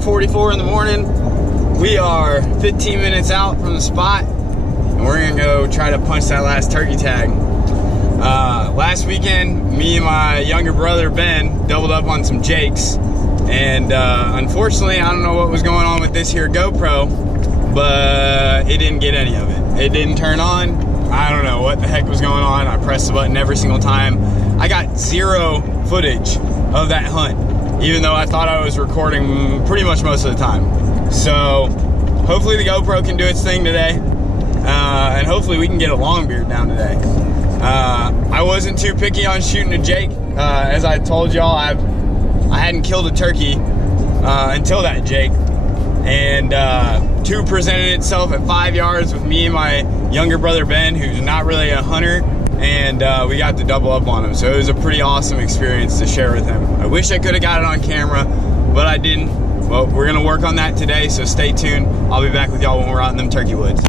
4:44 in the morning. We are 15 minutes out from the spot, and we're gonna go try to punch that last turkey tag. Last weekend, me and my younger brother Ben doubled up on some jakes, and unfortunately, I don't know what was going on with this here GoPro, but it didn't get any of it. It didn't turn on. I don't know what the heck was going on. I pressed the button every single time. I got zero footage of that hunt, even though I thought I was recording pretty much most of the time. So hopefully the GoPro can do its thing today, and hopefully we can get a longbeard down today. I wasn't too picky on shooting a jake. As I told y'all, I hadn't killed a turkey until that jake, and two presented itself at 5 yards with me and my younger brother Ben, who's not really a hunter, and we got to double up on him. So it was a pretty awesome experience to share with him. I wish I could have got it on camera, but I didn't. Well, we're gonna work on that today, so stay tuned. I'll be back with y'all when we're out in them turkey woods.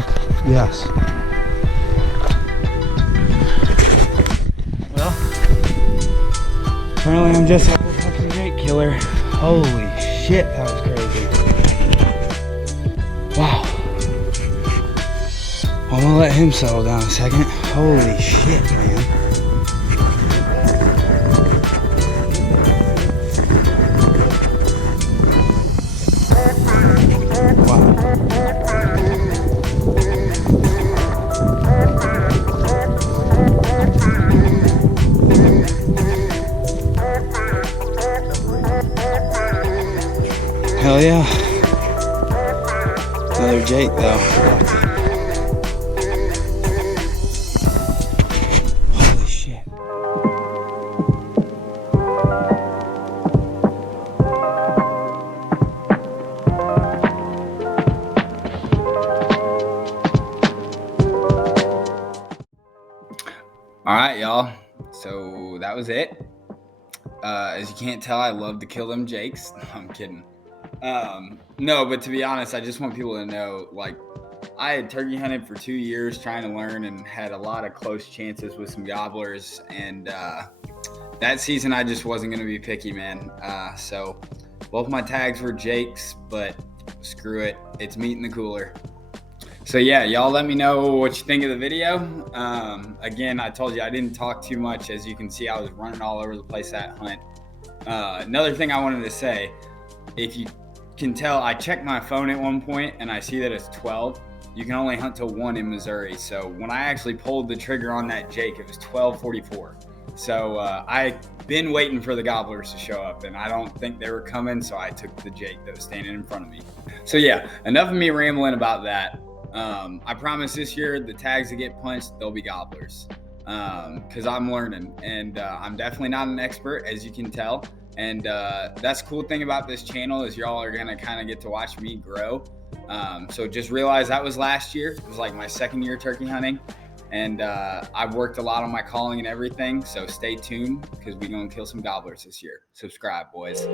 fuck yes. Well, apparently I'm just a fucking Jake killer. Holy shit, that was crazy. Wow. I'm gonna let him settle down a second. Holy shit, man. Hell yeah. Another Jake though. Holy shit. Alright, y'all. So that was it. As you can't tell, I love to kill them Jakes. No, I'm kidding. No, but to be honest, I just want people to know, like, I had turkey hunted for 2 years trying to learn and had a lot of close chances with some gobblers. And that season, I just wasn't going to be picky, man. So both my tags were Jakes, but screw it. It's meat in the cooler. So yeah, y'all let me know what you think of the video. Again, I told you I didn't talk too much. As you can see, I was running all over the place that hunt. Another thing I wanted to say, if you can tell, I checked my phone at one point and I see that it's 12. You can only hunt till 1 in Missouri. So when I actually pulled the trigger on that Jake, it was 12:44. So I've been waiting for the gobblers to show up and I don't think they were coming. So I took the Jake that was standing in front of me. So yeah, enough of me rambling about that. I promise this year, the tags that get punched, they'll be gobblers. Cause I'm learning and I'm definitely not an expert, as you can tell. And that's the cool thing about this channel is y'all are gonna kind of get to watch me grow. So just realize that was last year. It was like my second year turkey hunting. And I've worked a lot on my calling and everything. So stay tuned because we're gonna kill some gobblers this year. Subscribe, boys.